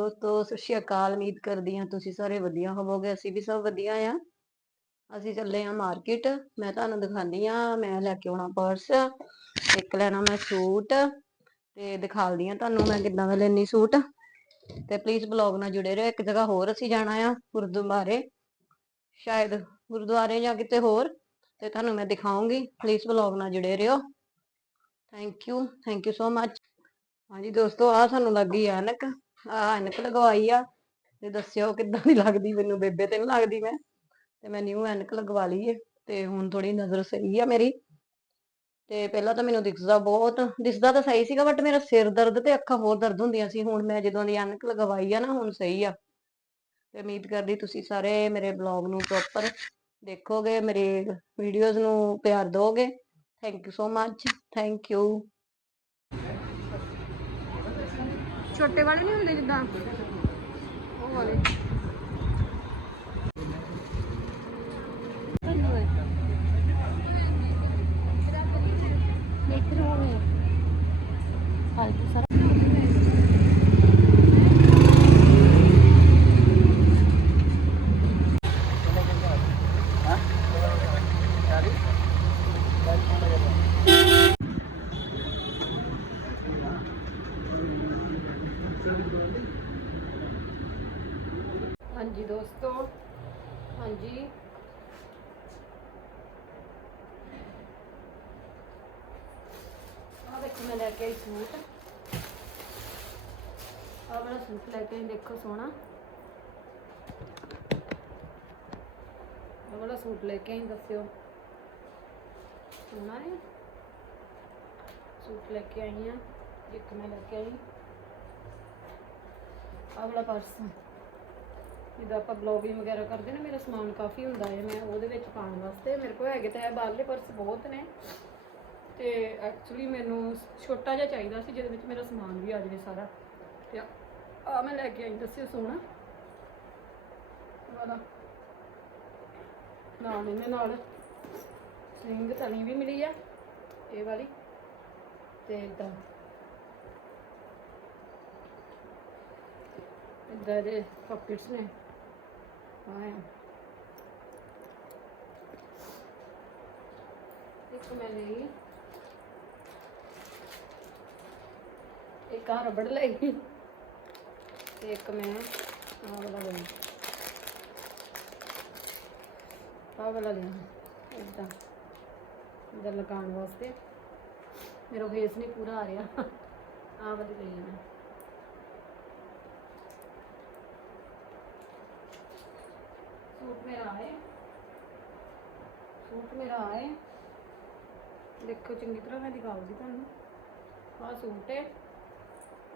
ਦੋਸਤੋ, ਸਤਿ ਸ਼੍ਰੀ ਅਕਾਲ। ਉਮੀਦ ਕਰਦੀ ਹਾਂ ਤੁਸੀਂ ਸਾਰੇ ਵਧੀਆ ਹੋਵੋਗੇ। ਅਸੀਂ ਵੀ ਸਭ ਵਧੀਆ ਆ। ਅਸੀਂ ਚੱਲੇ ਆ ਮਾਰਕੀਟ। ਮੈਂ ਤੁਹਾਨੂੰ ਦਿਖਾਉਂਦੀ ਆ ਮੈਂ ਲੈ ਕੇ ਆਉਣਾ ਪਰਸ। ਇੱਕ ਲੈਣਾ ਮੈਂ ਸੂਟ। ਤੇ ਦਿਖਾਲਦੀ ਆ ਤੁਹਾਨੂੰ ਮੈਂ ਕਿੱਦਾਂ ਦਾ ਲੈਣੀ ਸੂਟ। ਤੇ ਪਲੀਜ਼ ਬਲੌਗ ਨਾਲ ਜੁੜੇ ਰਹੋ। ਇੱਕ ਜਗ੍ਹਾ ਹੋਰ ਅਸੀਂ ਜਾਣਾ ਆ, ਗੁਰਦੁਆਰੇ। ਸ਼ਾਇਦ ਗੁਰਦੁਆਰੇ ਜਾਂ ਕਿਤੇ ਹੋਰ। ਤੇ ਤੁਹਾਨੂੰ ਮੈਂ ਦਿਖਾਉਂਗੀ। ਪਲੀਜ਼ ਬਲੌਗ ਨਾਲ ਜੁੜੇ ਰਹੋ। Thank you thank you so much ਹਾਂਜੀ ਦੋਸਤੋ ਆ ਸਾਨੂੰ ਲੱਗੀ ਆ ਐਨਕ। ਆ ਐਨਕ ਲਗਵਾਈ ਆ, ਤੇ ਦੱਸਿਓ ਕਿੱਦਾਂ ਦੀ ਲੱਗਦੀ ਮੈਨੂੰ, ਬੇਬੇ ਤੇ ਨੀ ਲੱਗਦੀ ਮੈਂ, ਤੇ ਮੈਂ ਨਿਊ ਐਨਕ ਲਗਵਾ ਲਈ ਏ, ਤੇ ਹੁਣ ਥੋੜੀ ਨਜ਼ਰ ਸਹੀ ਆ ਮੇਰੀ, ਤੇ ਪਹਿਲਾਂ ਤਾਂ ਮੈਨੂੰ ਦਿਖਦਾ ਬਹੁਤ ਦਿਸਦਾ ਤਾਂ ਸਹੀ ਸੀਗਾ ਬਟ ਮੇਰਾ ਸਿਰ ਦਰਦ ਤੇ ਅੱਖਾਂ ਹੋਰ ਦਰਦ ਹੁੰਦੀਆਂ ਸੀ, ਹੁਣ ਮੈਂ ਜਦੋਂ ਦੀ ਐਨਕ ਲਗਵਾਈ ਆ ਨਾ, ਹੁਣ ਸਹੀ ਆ। ਤੇ ਉਮੀਦ ਕਰਦੀ ਤੁਸੀਂ ਸਾਰੇ ਮੇਰੇ ਬਲੌਗ ਨੂੰ ਪ੍ਰੋਪਰ ਦੇਖੋਗੇ, ਮੇਰੇ ਵੀਡੀਓਜ਼ ਨੂੰ ਪਿਆਰ ਦਿਓਗੇ thank you so much thank you ਛੋਟੇ ਵਾਲੇ ਨਹੀਂ ਹੁੰਦੇ ਜਿੱਦਾਂ? ਉਹ ਵਾਲੇ। ਹਾਂਜੀ ਦੋਸਤੋ ਹਾਂਜੀ ਆ ਦੇਖੋ ਮੈਂ ਲੈ ਕੇ ਆਈ ਸੂਟ ਆ ਵਾਲਾ ਸੂਟ ਲੈ ਕੇ ਆਈ ਦੇਖੋ ਸੋਹਣਾ ਆ ਵਾਲਾ ਸੂਟ ਲੈ ਕੇ ਆਈ, ਦੱਸਿਓ। ਸੋਹਣਾ ਹੈ। ਸੂਟ ਲੈ ਕੇ ਆਈ ਆ ਇੱਕ ਮੈਂ ਲੈ ਕੇ ਆਈ। ਆ ਪਰਸ। ਜਿੱਦਾਂ ਆਪਾਂ ਬਲੌਗਿੰਗ ਵਗੈਰਾ ਕਰਦੇ ਨਾ, ਮੇਰਾ ਸਮਾਨ ਕਾਫੀ ਹੁੰਦਾ ਹੈ, ਮੈਂ ਉਹਦੇ ਵਿੱਚ ਪਾਉਣ ਵਾਸਤੇ। ਮੇਰੇ ਕੋਲ ਹੈਗੇ ਤਾਂ ਹੈ ਬਾਹਰਲੇ ਪਰਸ ਬਹੁਤ ਨੇ। ਤੇ ਐਕਚੁਅਲੀ ਮੈਨੂੰ ਛੋਟਾ ਜਿਹਾ ਚਾਹੀਦਾ ਸੀ, ਜਿਹਦੇ ਵਿੱਚ ਮੇਰਾ ਸਮਾਨ ਵੀ ਆ ਜਾਵੇ ਸਾਰਾ। ਤੇ ਆ ਮੈਂ ਲੈ ਕੇ ਆਈ, ਦੱਸਿਓ ਸੋਹਣਾ। ਵਾਲਾ ਨਾਲ ਇਹਨੇ ਨਾਲ। ਸਲਿੰਗ ਤਣੀ ਵੀ ਮਿਲੀ ਆ, ਇਹ ਵਾਲੀ। ਤੇ ਇਦਾਂ ਇਦਾਂ ਦੇ ਪਾਕਟਸ ਨੇ। ਆਏ ਇੱਕ ਮੈਂ ਲਈ। ਇੱਕ ਆ ਰਬੜ ਲਈ। ਤੇ ਇੱਕ ਮੈਂ ਆਹ ਵਾਲਾ ਲਈ। ਆਹ ਵਾਲਾ ਲੈਣਾ ਇਦਾਂ ਇਦਾਂ ਲਗਾਉਣ ਵਾਸਤੇ। ਮੇਰਾ ਫੇਸ ਨਹੀਂ ਪੂਰਾ ਆ ਰਿਹਾ। ਆਹ ਵਾਲੀ ਲਈ ਮੈਂ। ਸੂਟ ਮੇਰਾ ਆਏ। ਸੂਟ ਮੇਰਾ ਆਏ। ਦੇਖੋ ਚੰਗੀ ਤਰ੍ਹਾਂ ਮੈਂ ਦਿਖਾਉਂਦੀ ਤੁਹਾਨੂੰ। ਆਹ ਸੂਟ ਹੈ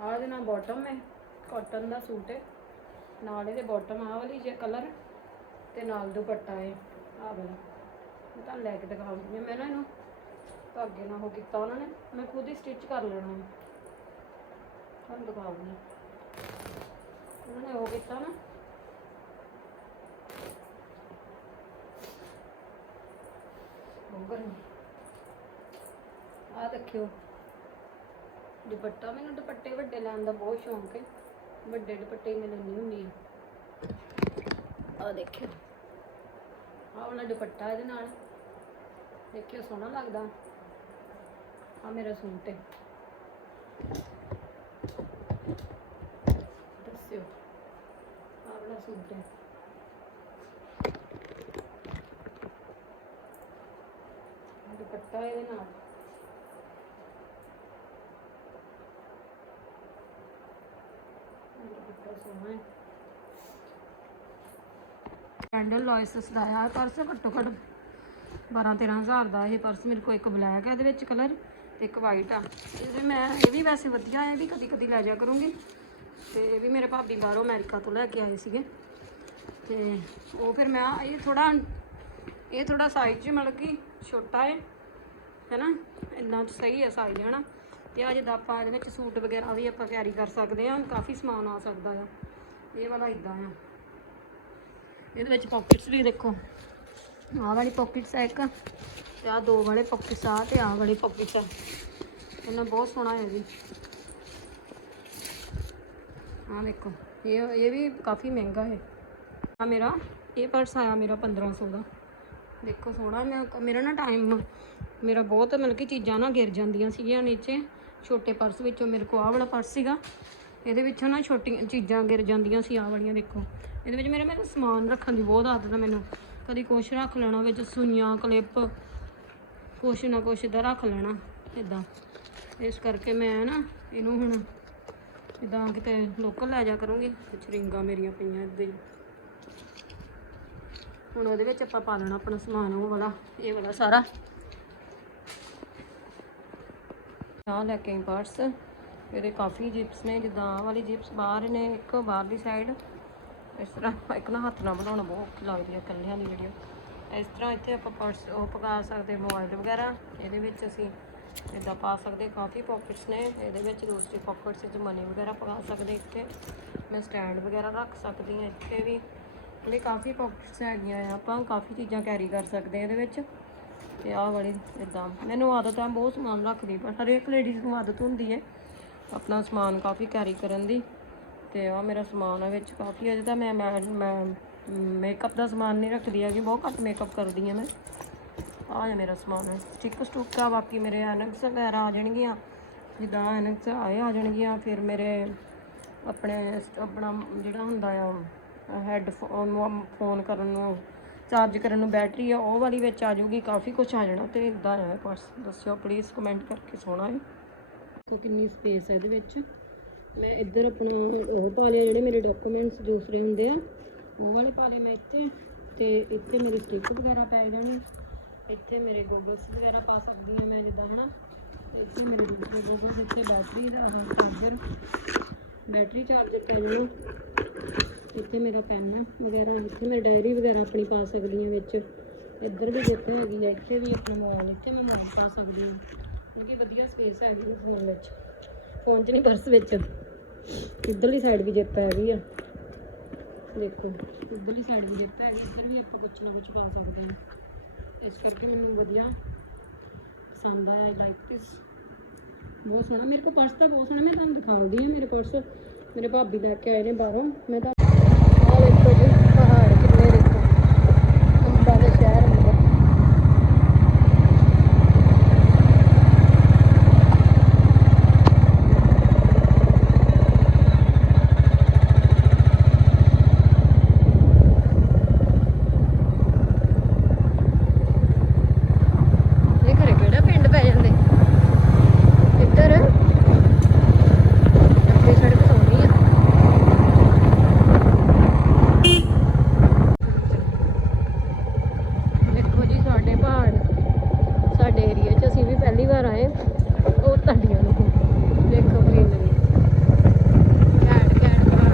ਆਹ ਦੇ ਨਾਲ ਬਾਟਮ ਹੈ ਕਾਟਨ ਦਾ ਸੂਟ ਹੈ ਨਾਲ ਇਹਦੇ ਬਾਟਮ ਆਹ ਵਾਲੀ ਜੇ ਕਲਰ ਤੇ ਨਾਲ ਦੁਪੱਟਾ ਹੈ ਆਹ ਵਾਲਾ ਮੈਂ ਤੁਹਾਨੂੰ ਲੈ ਕੇ ਦਿਖਾਉਂਗੀ ਮੈਂ ਨਾ ਇਹਨੂੰ ਧਾਗੇ ਨਾਲ ਉਹ ਕੀਤਾ ਉਹਨਾਂ ਨੇ। ਮੈਂ ਖੁਦ ਹੀ ਸਟਿਚ ਕਰ ਲੈਣਾ ਤੁਹਾਨੂੰ ਦਿਖਾਉਂਗੀ ਉਹਨਾਂ ਨੇ ਉਹ ਕੀਤਾ ਨਾ। ਗਰਮੀ। ਆ ਦੇਖਿਓ। ਦੁਪੱਟਾ, ਮੈਨੂੰ ਦੁਪੱਟੇ ਵੱਡੇ ਲੈਣ ਦਾ ਬਹੁਤ ਸ਼ੌਂਕ ਹੈ। ਵੱਡੇ ਦੁਪੱਟੇ ਮੈਂ ਲੈਣੀ ਹੁੰਦੀ ਆ। ਆ ਦੇਖਿਓ। ਆ ਵਾਲਾ ਦੁਪੱਟਾ ਇਹਦੇ ਨਾਲ। ਦੇਖਿਓ, ਸੋਹਣਾ ਲੱਗਦਾ। ਆ ਮੇਰਾ ਸੂਟ ਹੈ ਦੱਸਿਓ, ਆ ਵਾਲਾ ਸੂਟ ਹੈ ਦੁਪੱਟਾ ਇਹਦੇ ਨਾਲ। ਦੁਪੱਟਾ ਸੋਹਣਾ ਹੈ। ਕੈਂਡਲ ਲੋਇਸਸ ਦਾ ਆ ਪਰਸ ਘੱਟੋ ਘੱਟ 12-13000 ਦਾ ਇਹ ਪਰਸ ਮੇਰੇ ਕੋਲ ਇੱਕ ਬਲੈਕ ਹੈ ਇਹਦੇ ਵਿੱਚ ਕਲਰ ਤੇ ਇੱਕ ਵਾਈਟ ਆ। ਇਹ ਵੀ ਮੈਂ, ਇਹ ਵੀ ਵੈਸੇ ਵਧੀਆ ਹੈ ਵੀ ਕਦੀ ਕਦੀ ਲੈ ਜਾ ਕਰੂੰਗੀ। ਤੇ ਇਹ ਵੀ ਮੇਰੇ ਭਾਬੀ ਬਾਹਰੋਂ ਅਮਰੀਕਾ ਤੋਂ ਲੈ ਕੇ ਆਏ ਸੀਗੇ। ਤੇ ਉਹ ਫਿਰ ਮੈਂ, ਇਹ ਥੋੜਾ ਇਹ ਥੋੜਾ ਸਾਈਜ਼ ਜਿਹਾ ਮਤਲਬ ਕਿ ਛੋਟਾ ਹੈ ਹੈਨਾ? ਇੰਨਾ ਸਹੀ ਹੈ ਸਾਈਜ਼ ਹੈਨਾ? ਤੇ ਅੱਜ ਦਾ ਆਪਾਂ ਇਹਦੇ ਵਿੱਚ ਸੂਟ ਵਗੈਰਾ ਵੀ ਆਪਾਂ ਕੈਰੀ ਕਰ ਸਕਦੇ ਹਾਂ ਕਾਫੀ ਸਮਾਨ ਆ ਸਕਦਾ ਆ। ਇਹ ਵਾਲਾ ਇਦਾਂ ਆ। ਇਹਦੇ ਵਿੱਚ ਪਾਕਟਸ ਵੀ ਦੇਖੋ। ਆਹ ਵਾਲੀ ਪਾਕਟਸ ਆ ਇੱਕ, ਤੇ ਆਹ ਦੋ ਵਾਲੇ ਪਾਕਟਸ ਆ, ਤੇ ਆਹ ਵਾਲੀ ਪਾਕਟਸ ਆ। ਇਹਨਾਂ ਬਹੁਤ ਸੋਹਣਾ ਹੈ ਜੀ। ਆਹ ਦੇਖੋ, ਇਹ ਇਹ ਵੀ ਕਾਫੀ ਮਹਿੰਗਾ ਹੈ। ਆ ਮੇਰਾ, ਇਹ ਪਰਸ ਆਇਆ ਮੇਰਾ 1500 ਦਾ। ਦੇਖੋ ਸੋਹਣਾ ਮੈਂ ਮੇਰਾ ਨਾ ਟਾਈਮ ਮੇਰਾ ਬਹੁਤ ਮਤਲਬ ਕਿ ਚੀਜ਼ਾਂ ਨਾ ਗਿਰ ਜਾਂਦੀਆਂ ਸੀਗੀਆਂ ਨੀਚੇ। ਛੋਟੇ ਪਰਸ ਵਿੱਚੋਂ ਮੇਰੇ ਕੋਲ ਆਹ ਵਾਲਾ ਪਰਸ ਸੀਗਾ। ਇਹਦੇ ਵਿੱਚੋਂ ਨਾ ਛੋਟੀਆਂ ਚੀਜ਼ਾਂ ਗਿਰ ਜਾਂਦੀਆਂ ਸੀ, ਆਹ ਵਾਲੀਆਂ ਦੇਖੋ। ਇਹਦੇ ਵਿੱਚ ਮੇਰੇ ਮੈਨੂੰ ਸਮਾਨ ਰੱਖਣ ਦੀ ਬਹੁਤ ਆਦਤ ਹੈ ਮੈਨੂੰ। ਕਦੀ ਕੁਛ ਰੱਖ ਲੈਣਾ ਵਿੱਚ, ਸੂਈਆਂ ਕਲਿੱਪ ਕੁਛ ਨਾ ਕੁਛ ਦਾ ਰੱਖ ਲੈਣਾ ਇਦਾਂ ਇਸ ਕਰਕੇ ਮੈਂ ਨਾ ਇਹਨੂੰ ਹੁਣ ਜਿੱਦਾਂ ਕਿਤੇ ਲੋਕਲ ਲੈ ਜਾ ਕਰੂੰਗੀ ਕੁਛ ਰਿੰਗਾਂ ਮੇਰੀਆਂ ਪਈਆਂ ਇੱਦਾਂ ਹੀ। ਹੁਣ ਉਹਦੇ ਵਿੱਚ ਆਪਾਂ ਪਾ ਲੈਣਾ ਆਪਣਾ ਸਮਾਨ, ਉਹ ਵਾਲਾ, ਇਹ ਵਾਲਾ ਸਾਰਾ। ਆ ਲੈ ਕੇ ਪਰਸ ਇਹਦੇ ਕਾਫੀ ਜਿਪਸ ਨੇ, ਜਿੱਦਾਂ ਆਹ ਵਾਲੀ ਜਿਪਸ ਬਾਹਰ ਨੇ, ਇੱਕ ਬਾਹਰਲੀ ਸਾਈਡ ਇਸ ਤਰ੍ਹਾਂ ਇੱਕ ਨਾ ਹੱਥ ਨਾਲ ਬਣਾਉਣਾ ਬਹੁਤ ਔਖੀ ਲੱਗਦੀ ਹੈ ਇਕੱਲਿਆਂ ਦੀ ਵੀਡੀਓ ਇਸ ਤਰ੍ਹਾਂ ਇੱਥੇ ਆਪਾਂ ਪਰਸ ਉਹ ਪਕਾ ਸਕਦੇ, ਮੋਬਾਈਲ ਵਗੈਰਾ, ਇਹਦੇ ਵਿੱਚ ਅਸੀਂ ਇਦਾਂ ਪਾ ਸਕਦੇ, ਕਾਫੀ ਪਾਕਟਸ ਨੇ। ਇਹਦੇ ਵਿੱਚ ਦੂਸਰੀ ਪਾਕਟਸ ਵਿੱਚ ਮਨੀ ਵਗੈਰਾ ਪਕਾ ਸਕਦੇ ਇੱਥੇ। ਮੈਂ ਸਟੈਂਡ ਵਗੈਰਾ ਰੱਖ ਸਕਦੀ ਹਾਂ ਇੱਥੇ ਵੀ। ਇਹ ਕਾਫੀ ਪਾਕਟਸ ਹੈਗੀਆਂ ਆ, ਆਪਾਂ ਕਾਫੀ ਚੀਜ਼ਾਂ ਕੈਰੀ ਕਰ ਸਕਦੇ ਹਾਂ ਇਹਦੇ ਵਿੱਚ। ਤੇ ਆਹ ਵਾਲੀ ਇਦਾਂ ਮੈਨੂੰ ਆਦਤ ਹੈ ਬਹੁਤ ਸਮਾਨ ਰੱਖਦੀ, ਪਰ ਹਰੇਕ ਲੇਡੀਜ਼ ਨੂੰ ਆਦਤ ਹੁੰਦੀ ਹੈ ਆਪਣਾ ਸਮਾਨ ਕਾਫੀ ਕੈਰੀ ਕਰਨ ਦੀ। ਤੇ ਆ ਮੇਰਾ ਸਮਾਨ ਆ ਵਿੱਚ ਕਾਫੀ, ਅਜੇ ਤਾਂ ਮੈਂ ਮੈਂ ਮੇਕਅਪ ਦਾ ਸਮਾਨ ਨਹੀਂ ਰੱਖਦੀ ਹੈਗੀ, ਬਹੁਤ ਘੱਟ ਮੇਕਅਪ ਕਰਦੀ ਹਾਂ ਮੈਂ। ਆ ਜਾ ਮੇਰਾ ਸਮਾਨ ਹੈ ਸਟਿਕ ਸਟੁੱਕ ਆ, ਬਾਕੀ ਮੇਰੇ ਐਨਕਸ ਵਗੈਰਾ ਆ ਜਾਣਗੀਆਂ। ਜਿੱਦਾਂ ਐਨਕਸ ਆਏ ਆ ਜਾਣਗੀਆਂ, ਫਿਰ ਮੇਰੇ ਆਪਣੇ ਆਪਣਾ ਜਿਹੜਾ ਹੁੰਦਾ ਆ ਹੈੱਡਫੋਨ ਫੋਨ ਕਰਨ ਨੂੰ ਚਾਰਜ ਕਰਨ ਨੂੰ ਬੈਟਰੀ ਆ, ਉਹ ਵਾਲੀ ਵਿੱਚ ਆ ਜਾਊਗੀ, ਕਾਫੀ ਕੁਝ ਆ ਜਾਣਾ ਤੇ ਇਦਾਂ ਹੈ ਪਰਸ ਦੱਸਿਓ ਪਲੀਜ਼ ਕਮੈਂਟ ਕਰਕੇ ਸੋਹਣਾ ਹੈ। ਦੇਖੋ ਕਿੰਨੀ ਸਪੇਸ ਹੈ ਇਹਦੇ ਵਿੱਚ? ਮੈਂ ਇੱਧਰ ਆਪਣਾ ਉਹ ਪਾ ਲਿਆ ਜਿਹੜੇ ਮੇਰੇ ਡਾਕੂਮੈਂਟਸ ਦੂਸਰੇ ਹੁੰਦੇ ਆ, ਉਹ ਵਾਲੇ ਪਾ ਲਏ ਮੈਂ ਇੱਥੇ, ਤੇ ਇੱਥੇ ਮੇਰੇ ਸਟਿਕ ਵਗੈਰਾ ਪੈ ਜਾਣੇ ਇੱਥੇ ਮੇਰੇ ਗੋਗਲਸ ਵਗੈਰਾ ਪਾ ਸਕਦੀ ਹਾਂ ਮੈਂ ਜਿੱਦਾਂ, ਹਨਾ? ਤੇ ਇੱਥੇ ਮੇਰੇ ਦੂਸਰੇ ਗੋਗਲਸ ਇੱਥੇ ਬੈਟਰੀ ਦਾ ਚਾਰਜਰ ਬੈਟਰੀ ਚਾਰਜਰ ਪੈ ਜਾਣਾ। ਇੱਥੇ ਮੇਰਾ ਪੈਨ ਵਗੈਰਾ, ਇੱਥੇ ਮੇਰੀ ਡਾਇਰੀ ਵਗੈਰਾ ਆਪਣੀ ਪਾ ਸਕਦੀ ਹਾਂ ਵਿੱਚ। ਇੱਧਰ ਵੀ ਜਿੱਥੇ ਹੈਗੀ ਹੈ ਇੱਥੇ ਵੀ ਆਪਣਾ ਮੋਬਾਈਲ ਇੱਥੇ ਮੈਂ ਮੋਬਾਈਲ ਪਾ ਸਕਦੀ ਹਾਂ। ਕਿਉਂਕਿ ਵਧੀਆ ਸਪੇਸ ਹੈਗੀ ਫੋਨ ਵਿੱਚ। ਫੋਨ 'ਚ ਨਹੀਂ ਪਰਸ ਵਿੱਚ। ਇੱਧਰਲੀ ਸਾਈਡ ਵੀ ਜਿੱਪ ਹੈਗੀ ਆ। ਦੇਖੋ। ਇੱਧਰਲੀ ਸਾਈਡ ਵੀ ਜਿੱਪ ਹੈਗੀ, ਇੱਧਰ ਵੀ ਆਪਾਂ ਕੁਛ ਨਾ ਕੁਛ ਪਾ ਸਕਦੇ ਹਾਂ। ਇਸ ਕਰਕੇ ਮੈਨੂੰ ਵਧੀਆ ਪਸੰਦ ਆਇਆ ਲਾਈਕ ਦਿਸ ਬਹੁਤ ਸੋਹਣਾ। ਮੇਰੇ ਕੋਲ ਪਰਸ ਤਾਂ ਬਹੁਤ ਸੋਹਣਾ। ਮੈਂ ਤੁਹਾਨੂੰ ਦਿਖਾਉਂਦੀ ਹਾਂ। ਮੇਰੇ ਪਰਸ ਮੇਰੇ ਭਾਬੀ ਲੈ ਕੇ ਆਏ ਨੇ ਬਾਹਰੋਂ। ਮੈਂ ਤਾਂ ਆਹ ਦੇਖੋ ਜੀ ਪਹਾੜ ਕਿੰਨੇ ਦੇਖੋ ਅੰਬਾ ਦੇ ਸ਼ਹਿਰ ਅੰਬਾ ਇਹ ਘਰੇ ਕਿਹੜਾ ਪਿੰਡ ਪੈ ਜਾਂਦੇ ਇੱਧਰ ਅੱਗੇ ਸੜਕ ਸੋਹਣੀ ਆ ਦੇਖੋ ਜੀ ਸਾਡੇ ਪਹਾੜ ਸਾਡੇ ਏਰੀਆ 'ਚ ਅਸੀਂ ਵੀ ਪਹਿਲੀ ਵਾਰ ਆਏ ਉਹ ਤੁਹਾਡੀਆਂ ਨੂੰ ਦੇਖੋ ਗ੍ਰੀਨਰੀ ਘੈਂਟ ਘੈਂਟ ਪਹਾੜ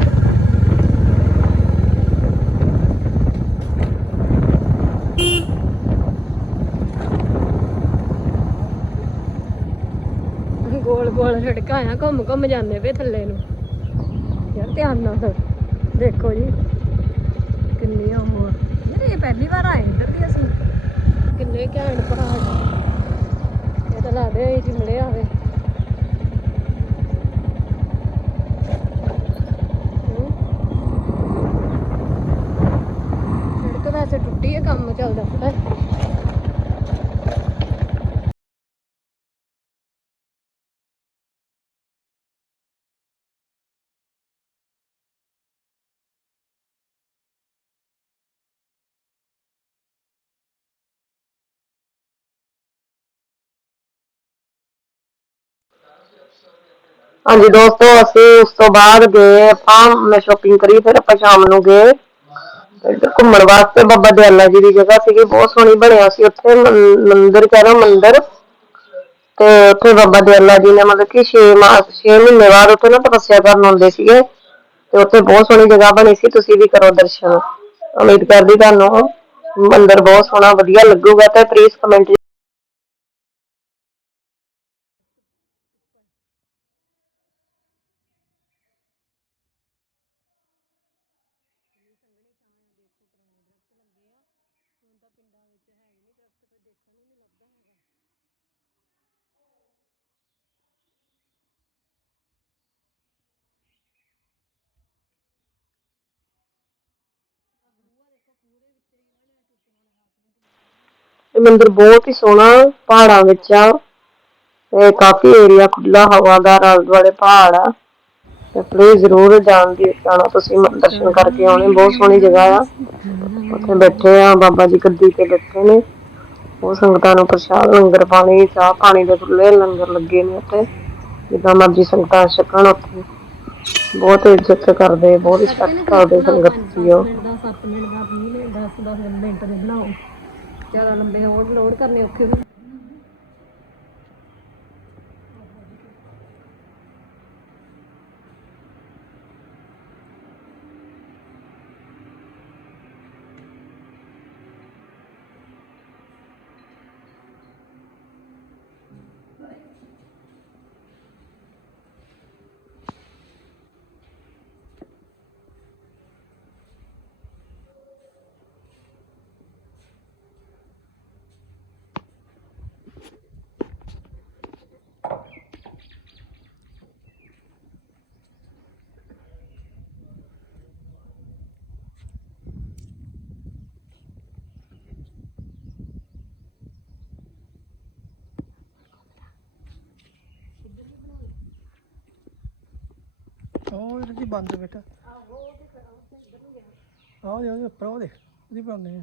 ਗੋਲ ਗੋਲ ਘੁੰਮ ਘੁੰਮ ਜਾਂਦੇ ਵੇ ਥੱਲੇ ਨੂੰ। ਯਾਰ ਧਿਆਨ ਨਾਲ ਦੇਖੋ ਜੀ, ਕਿੰਨੀ ਉਹ ਯਾਰ ਇਹ ਪਹਿਲੀ ਵਾਰ ਆਏ ਇੱਧਰ ਦੀ ਅਸੀਂ। ਕਿੰਨੇ ਘੈਂਟ ਪਹਾੜ ਇਹ ਤਾਂ ਲੱਗਦੇ ਹੋਈ ਜਿਮਲੇ ਆਵੇ ਸੜਕ ਵੈਸੇ ਟੁੱਟੀ ਹੈ ਕੰਮ ਚੱਲਦਾ ਪਤਾ ਹਾਂਜੀ ਦੋਸਤੋ, ਅਸੀਂ ਉਸ ਤੋਂ ਬਾਅਦ ਗਏ ਆਪਾਂ ਮੈਂ ਸ਼ਾਪਿੰਗ ਕਰੀ, ਫਿਰ ਆਪਾਂ ਸ਼ਾਮ ਨੂੰ ਗਏ। ਘੁੰਮਣ ਵਾਸਤੇ ਬਾਬਾ ਦਿਆਲਾ ਜੀ ਦੀ ਜਗ੍ਹਾ ਸੀਗੀ, ਬਹੁਤ ਸੋਹਣੀ ਬਣਿਆ ਸੀ। ਉੱਥੇ ਮੰਦਿਰ ਕਹਿੰਦਾ ਮੰਦਿਰ। ਤੇ ਉੱਥੇ ਬਾਬਾ ਦਿਆਲਾ ਜੀ ਨੇ ਮਤਲਬ ਕਿ 6 ਮਾਸ 6 ਮਹੀਨੇ ਬਾਅਦ ਉੱਥੇ ਨਾ ਤਪੱਸਿਆ ਕਰਨ ਆਉਂਦੇ ਸੀਗੇ। ਤੇ ਉੱਥੇ ਬਹੁਤ ਸੋਹਣੀ ਜਗ੍ਹਾ ਬਣੀ ਸੀ, ਤੁਸੀਂ ਵੀ ਕਰੋ ਦਰਸ਼ਨ। ਉਮੀਦ ਕਰਦੀ ਤੁਹਾਨੂੰ ਮੰਦਿਰ ਬਹੁਤ ਸੋਹਣਾ, ਵਧੀਆ ਲੱਗੂਗਾ ਤੇ ਪਲੀਜ਼ ਕਮੈਂਟ ਇਹ ਮੰਦਿਰ ਬਹੁਤ ਹੀ ਸੋਹਣਾ, ਪਹਾੜਾਂ ਵਿੱਚ ਆ। ਤੇ ਕਾਫੀ ਏਰੀਆ ਖੁੱਲਾ ਹਵਾਦਾਰ ਆਲੇ ਦੁਆਲੇ ਪਹਾੜ ਆ। ਤੇ ਪਲੀਜ਼ ਜ਼ਰੂਰ ਜਾਣ ਦੀ ਜਾਣਾ ਤੁਸੀਂ ਦਰਸ਼ਨ ਕਰਕੇ ਆਉਣੇ। ਬਹੁਤ ਸੋਹਣੀ ਜਗ੍ਹਾ ਆ। ਉੱਥੇ ਬੈਠੇ ਆ, ਬਾਬਾ ਜੀ ਗੱਦੀ ਤੇ ਬੈਠੇ ਨੇ। ਉਹ ਸੰਗਤਾਂ ਨੂੰ ਪ੍ਰਸ਼ਾਦ, ਲੰਗਰ ਪਾਣੀ, ਚਾਹ ਪਾਣੀ ਦੇ ਖੁੱਲੇ ਲੰਗਰ ਲੱਗੇ ਨੇ ਉੱਥੇ। ਜਿੱਦਾਂ ਮਰਜ਼ੀ ਸੰਗਤਾਂ ਛਕਣ ਉੱਥੇ। ਬਹੁਤ ਇੱਜ਼ਤ ਕਰਦੇ, ਬਹੁਤ ਰਿਸਪੈਕਟ ਕਰਦੇ ਸੰਗਤ ਦੀ ਉਹ। 7 ਮਿੰਟ ਦਾ 10 ਮਿੰਟ ਦੇ ਬਣਾਓ। ਜ਼ਿਆਦਾ ਲੰਬੇ ਲੋਡ ਲੋਡ ਕਰਨੇ ਔਖੇ ਹੋ ਉਹ ਜਿਹੜੀ ਬੰਦ ਬੇਟਾ ਆਹ ਦੇ ਉਹਦੇ ਉੱਪਰ ਉਹ ਦੇਖ ਉਹਦੀ ਬਣਾਉਂਦੇ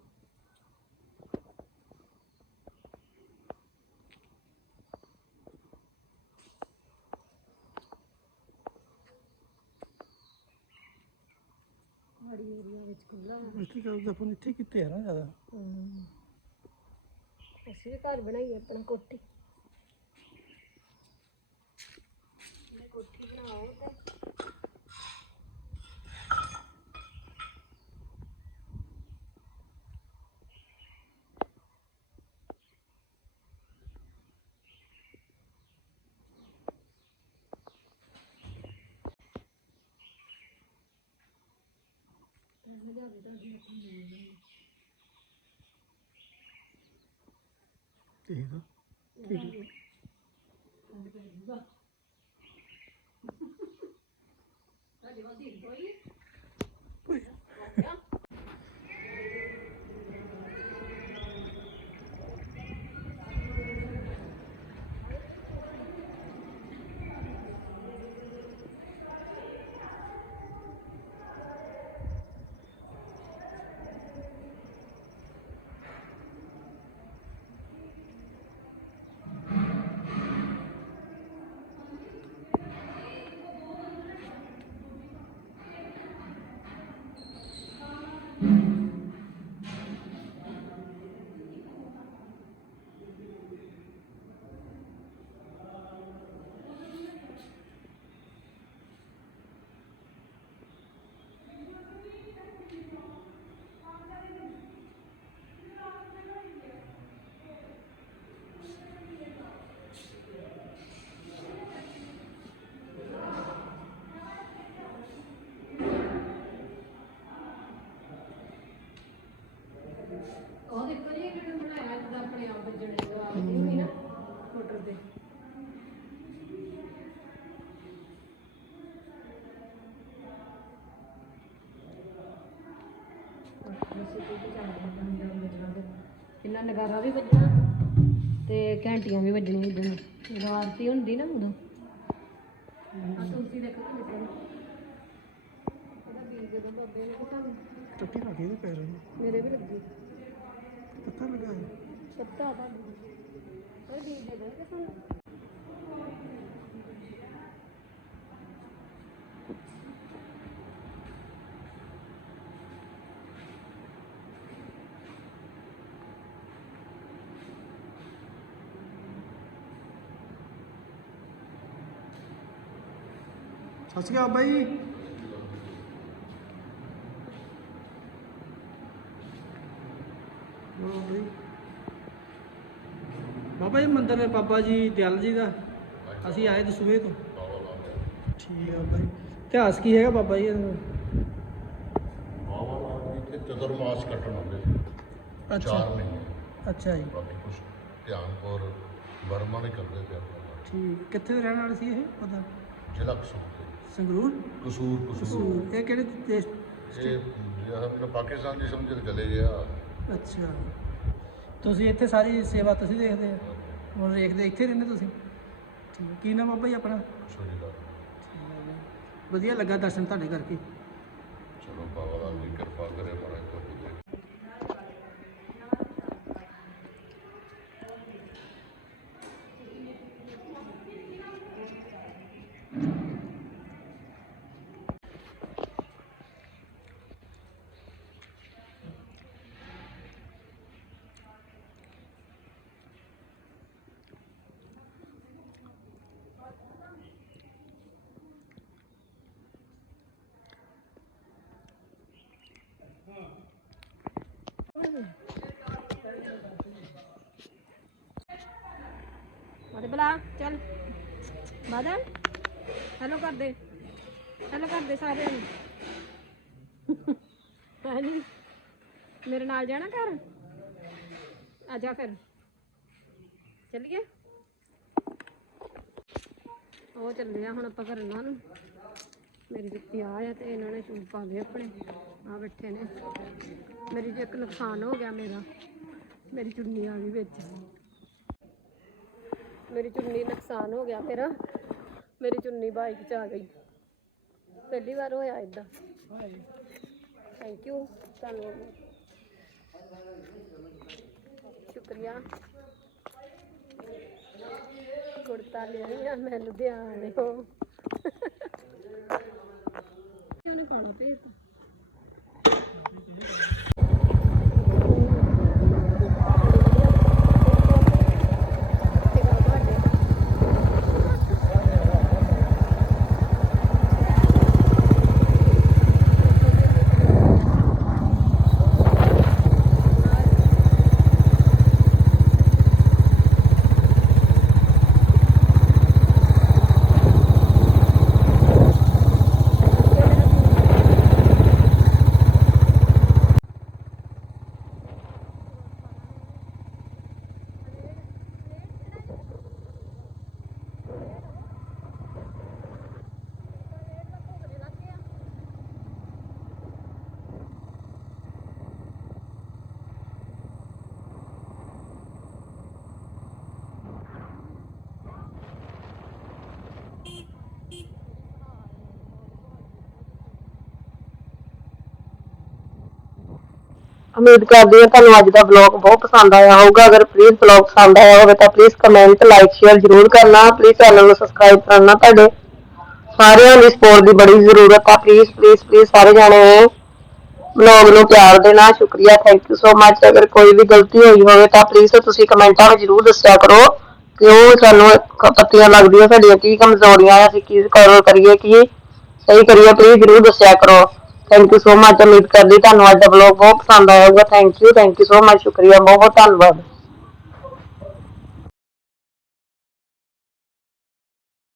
ਬਣਾਏ ਸੂੜੀ ਆਉਂਦੀ ਹੈ ਇੱਥੇ ਕਰ ਦਫਨ ਇੱਥੇ ਕਿਤੇ ਹੈ ਨਾ ਜ਼ਿਆਦਾ। ਅਸੀਂ ਵੀ ਘਰ ਬਣਾਈ ਆਪਣਾ ਕੋਠੀ ਬਣਾਓ ਤੇ ਠੀਕ ਆ ਠੀਕ ਆ ਉਹ Mm-hmm. ਨਗਾਰਾ ਵੀ ਵੱਜਣਾ ਤੇ ਘੰਟੀਆਂ ਵੀ ਵੱਜਣੀਆਂ ਇਦਾਂ ਆਰਤੀ ਹੁੰਦੀ ਨਾ ਉਦੋਂ। ਆ ਤੁਸੀਂ ਦੇਖੋ ਕਿੰਨੇ ਸੋਹਣੇ। ਉਹਦਾ ਬੀਜ ਜਦੋਂ ਬਾਬੇ ਨੇ ਕਿਹਾ ਟੱਟੀ ਲੱਗੇ ਇਹਦੇ ਪੈਰਾਂ ਨੂੰ ਮੇਰੇ ਵੀ ਲੱਗੀ। ਪੱਥਰ ਲਗਾ। ਹੈ ਪੱਤਾ ਉਹ ਬੀਜ ਦੇ ਦੋ ਸਤਿ ਸ਼੍ਰੀ ਅਕਾਲ ਬਾਬਾ ਜੀ ਬੋਲੋ ਬਾਬਾ ਜੀ ਬਾਬਾ ਜੀ ਮੰਦਿਰ ਬਾਬਾ ਜੀ ਦਿਆਲ ਜੀ ਦਾ। ਅਸੀਂ ਆਏ ਦਸੂਹੇ ਤੋਂ। ਠੀਕ ਬਾਬਾ ਜੀ ਇਤਿਹਾਸ ਕੀ ਹੈਗਾ ਬਾਬਾ ਜੀ ਇਹਦਾ? ਬਾਬਾ ਜੀ ਤੇ ਚਤੁਰਮਾਸ ਕੱਟਣ ਹੁੰਦੇ ਸੀ। ਅੱਛਾ। ਚਾਰ ਮਹੀਨੇ। ਅੱਛਾ ਜੀ। ਬਾਕੀ ਕੁਛ ਧਿਆਨਪੁਰ ਬਰਮਾ ਨੇ ਕਰਦੇ ਤੇ ਠੀਕ। ਕਿੱਥੇ ਦੇ ਰਹਿਣ ਵਾਲੇ ਸੀ ਇਹ? ਪਤਾ। ਜ਼ਿਲ੍ਹਾ ਕਸੂਰ ਦੇ। ਸੰਗਰੂਰ? ਕਸੂਰ ਕਸੂਰ। ਕਸੂਰ। ਇਹ ਕਿਹੜੇ ਦੇਸ਼? ਇਹ ਜਿਹੜਾ ਆਪਣਾ ਪਾਕਿਸਤਾਨ ਦੀ ਸਮਝ ਕੇ ਚਲੇ ਗਿਆ। ਅੱਛਾ। ਤੁਸੀਂ ਇੱਥੇ ਸਾਰੀ ਸੇਵਾ ਤੁਸੀਂ ਦੇਖਦੇ ਆ ਹੁਣ ਦੇਖਦੇ ਇੱਥੇ ਰਹਿੰਦੇ ਤੁਸੀਂ? ਠੀਕ ਹੈ। ਕੀ ਨਾਮ ਬਾਬਾ ਜੀ ਆਪਣਾ? ਸੋਰੀ ਦਾ। ਵਧੀਆ ਲੱਗਾ ਦਰਸ਼ਨ ਤੁਹਾਡੇ ਕਰਕੇ? ਚਲੋ ਬਾਬਾ ਦਾ ਵੀ ਕਿਰਪਾ ਕਰੇ ਉਹਦੇ ਬੁਲਾ ਚੱਲ ਬਾਦਲ ਹੈਲੋ ਕਰ ਦੇ ਹੈਲੋ ਕਰ ਦੇ ਸਾਰਿਆਂ ਨੂੰ। ਹਾਂਜੀ ਮੇਰੇ ਨਾਲ ਜਾਣਾ ਘਰ? ਆ ਜਾ ਫਿਰ। ਚੱਲੀਏ? ਉਹ ਚੱਲੇ ਆ ਹੁਣ ਆਪਾਂ ਘਰ ਇਹਨਾਂ ਨੂੰ। ਮੇਰੀ ਜੁੱਤੀ ਆ ਆ ਤੇ ਇਹਨਾਂ ਨੇ ਸ਼ੂਜ਼ ਪਾ ਲਏ ਆਪਣੇ। ਆ ਬੈਠੇ ਨੇ। ਮੇਰੀ ਜੇ ਇੱਕ ਨੁਕਸਾਨ ਹੋ ਗਿਆ ਮੇਰਾ, ਮੇਰੀ ਚੁੰਨੀ ਆ ਗਈ ਵਿੱਚ। ਮੇਰੀ ਚੁੰਨੀ ਨੁਕਸਾਨ ਹੋ ਗਿਆ ਮੇਰਾ। ਮੇਰੀ ਚੁੰਨੀ ਬਾਈਕ 'ਚ ਆ ਗਈ। ਪਹਿਲੀ ਵਾਰ ਹੋਇਆ ਇਦਾਂ ਥੈਂਕ ਯੂ ਤੁਹਾਨੂੰ ਸ਼ੁਕਰੀਆ। ਕੁੜਤਾ ਲਿਆ ਮੈਂ ਲੁਧਿਆਣੇ ਹੋ ਉਹਨੇ ਪਾਣਾ ਭੇਜਤਾ ਉਮੀਦ ਕਰਦੀ ਹਾਂ ਤੁਹਾਨੂੰ ਅੱਜ ਦਾ ਵਲੌਗ ਬਹੁਤ ਪਸੰਦ ਆਇਆ ਹੋਊਗਾ। ਅਗਰ ਪਲੀਜ਼ ਵਲੌਗ ਪਸੰਦ ਆਇਆ ਹੋਵੇ ਤਾਂ ਪਲੀਜ਼ ਕਮੈਂਟ ਲਾਈਕ ਸ਼ੇਅਰ ਜ਼ਰੂਰ ਕਰਨਾ। ਪਲੀਜ਼ ਚੈਨਲ ਨੂੰ ਸਬਸਕ੍ਰਾਈਬ ਕਰਨਾ ਤੁਹਾਡੇ ਸਾਰਿਆਂ ਦੀ ਸਪੋਰਟ ਦੀ ਬੜੀ ਜ਼ਰੂਰਤ ਆ। ਪਲੀਜ਼ ਪਲੀਜ਼ ਪਲੀਜ਼ ਸਾਰੇ ਜਾਣੇ ਵਲੌਗ ਨੂੰ ਪਿਆਰ ਦੇਣਾ। ਸ਼ੁਕਰੀਆ। ਥੈਂਕ ਯੂ ਸੋ ਮੱਚ ਅਗਰ ਕੋਈ ਵੀ ਗਲਤੀ ਹੋਈ ਹੋਵੇ ਤਾਂ ਪਲੀਜ਼ ਤੁਸੀਂ ਕਮੈਂਟਾਂ ਵਿੱਚ ਜ਼ਰੂਰ ਦੱਸਿਆ ਕਰੋ ਕਿ ਉਹ ਸਾਨੂੰ ਕ- ਪੱਤੀਆਂ ਲੱਗਦੀਆਂ, ਸਾਡੀਆਂ ਕੀ ਕਮਜ਼ੋਰੀਆਂ ਆ, ਅਸੀਂ ਕੀ ਕਰ ਕਰੀਏ, ਕੀ ਸਹੀ ਕਰੀਏ ਪਲੀਜ਼ ਜ਼ਰੂਰ ਦੱਸਿਆ ਕਰੋ। ਥੈਂਕ ਯੂ ਸੋ ਮੱਚ ਉਮੀਦ ਕਰਦੀ। ਤੁਹਾਨੂੰ ਅੱਜ ਦਾ ਵਲੌਗ ਬਹੁਤ ਪਸੰਦ ਆਇਆ ਹੋਊਗਾ। Thank you thank you so much ਸ਼ੁਕਰੀਆ ਬਹੁਤ ਬਹੁਤ ਧੰਨਵਾਦ।